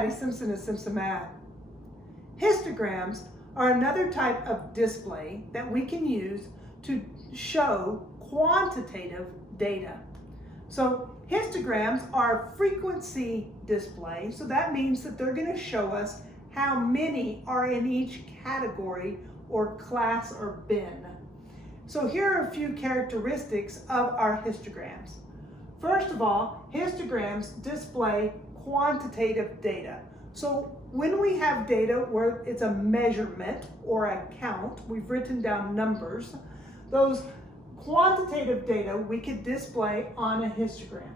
Patty Simpson of Simpson Math. Histograms are another type of display that we can use to show quantitative data. So histograms are frequency display, so that means that they're going to show us how many are in each category or class or bin. So here are a few characteristics of our histograms. First of all, histograms display quantitative data. So when we have data where it's a measurement or a count, we've written down numbers, those quantitative data we could display on a histogram.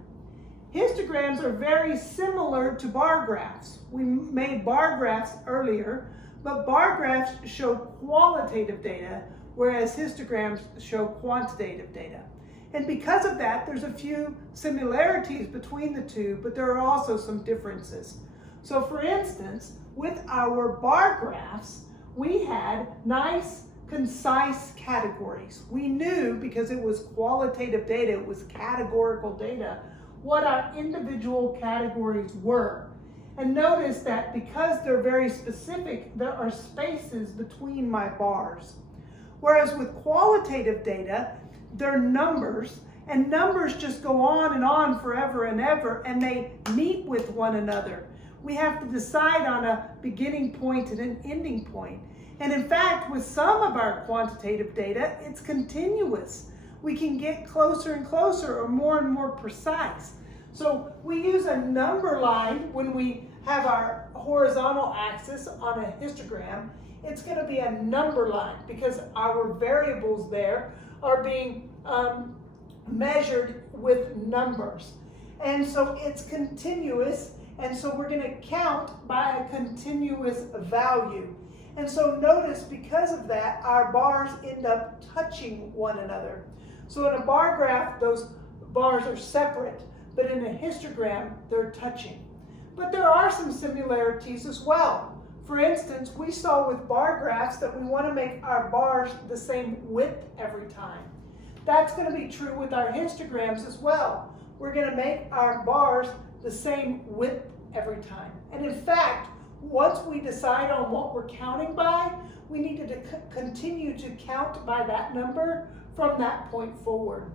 Histograms are very similar to bar graphs. We made bar graphs earlier, but bar graphs show qualitative data, whereas histograms show quantitative data. And because of that, there's a few similarities between the two, but there are also some differences. So for instance, with our bar graphs, we had nice, concise categories. We knew, because it was qualitative data, it was categorical data, what our individual categories were. And notice that because they're very specific, there are spaces between my bars. Whereas with qualitative data, they're numbers, and numbers just go on forever and ever, and they meet with one another. We have to decide on a beginning point and an ending point. And in fact, with some of our quantitative data, it's continuous. We can get closer and closer or more precise. So we use a number line when we have our horizontal axis on a histogram. It's going to be a number line because our variables there are being measured with numbers. And so it's continuous, and so we're going to count by a continuous value. And so notice, because of that, our bars end up touching one another. So in a bar graph, those bars are separate, but in a histogram, they're touching. But there are some similarities as well. For instance, we saw with bar graphs that we want to make our bars the same width every time. That's going to be true with our histograms as well. We're going to make our bars the same width every time. And in fact, once we decide on what we're counting by, we need to continue to count by that number from that point forward.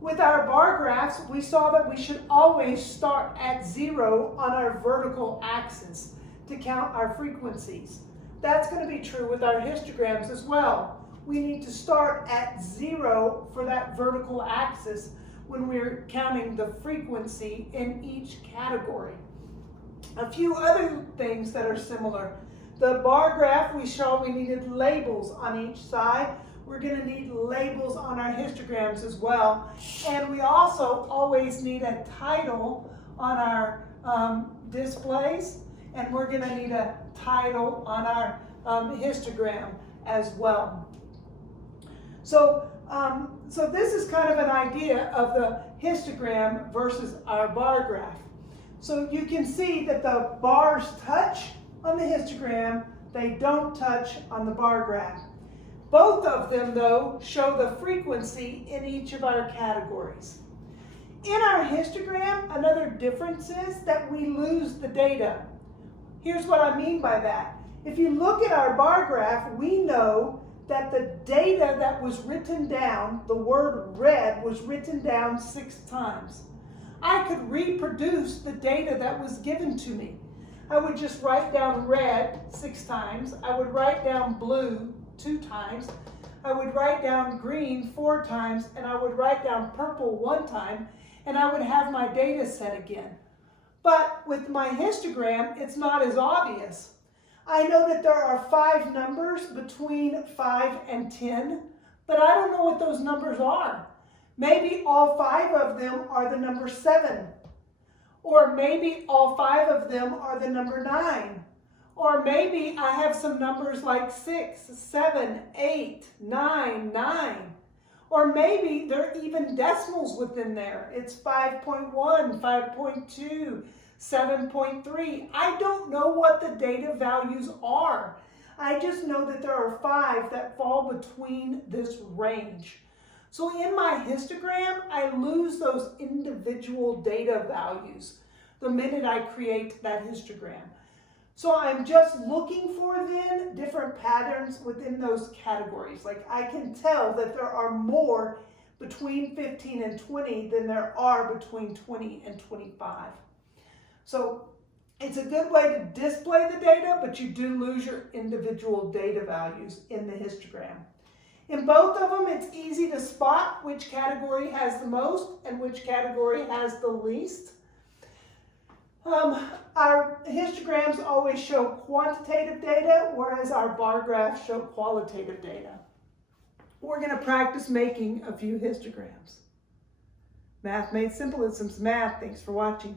With our bar graphs, we saw that we should always start at 0 on our vertical axis to count our frequencies. That's going to be true with our histograms as well. We need to start at 0 for that vertical axis when we're counting the frequency in each category. A few other things that are similar. The bar graph, we saw we needed labels on each side. We're going to need labels on our histograms as well. And we also always need a title on our displays. And we're going to need a title on our histogram as well. So this is kind of an idea of the histogram versus our bar graph. So you can see that the bars touch on the histogram, they don't touch on the bar graph. Both of them, though, show the frequency in each of our categories. In our histogram, another difference is that we lose the data. Here's what I mean by that. If you look at our bar graph, we know that the data that was written down, the word red, was written down 6 times. I could reproduce the data that was given to me. I would just write down red 6 times. I would write down blue 2 times. I would write down green 4 times, and I would write down purple 1 time, and I would have my data set again. But with my histogram, it's not as obvious. I know that there are 5 numbers between 5 and 10, but I don't know what those numbers are. Maybe all 5 of them are the number 7. Or maybe all 5 of them are the number 9. Or maybe I have some numbers like 6, 7, 8, 9, 9. Or maybe there are even decimals within there. It's 5.1, 5.2, 7.3. I don't know what the data values are. I just know that there are 5 that fall between this range. So in my histogram, I lose those individual data values. the minute I create that histogram. So I'm just looking for then different patterns within those categories. Like I can tell that there are more between 15 and 20 than there are between 20 and 25. So it's a good way to display the data, but you do lose your individual data values in the histogram. In both of them, it's easy to spot which category has the most and which category has the least. Our histograms always show quantitative data, whereas our bar graphs show qualitative data. We're going to practice making a few histograms. Math Made Simple is some math. Thanks for watching.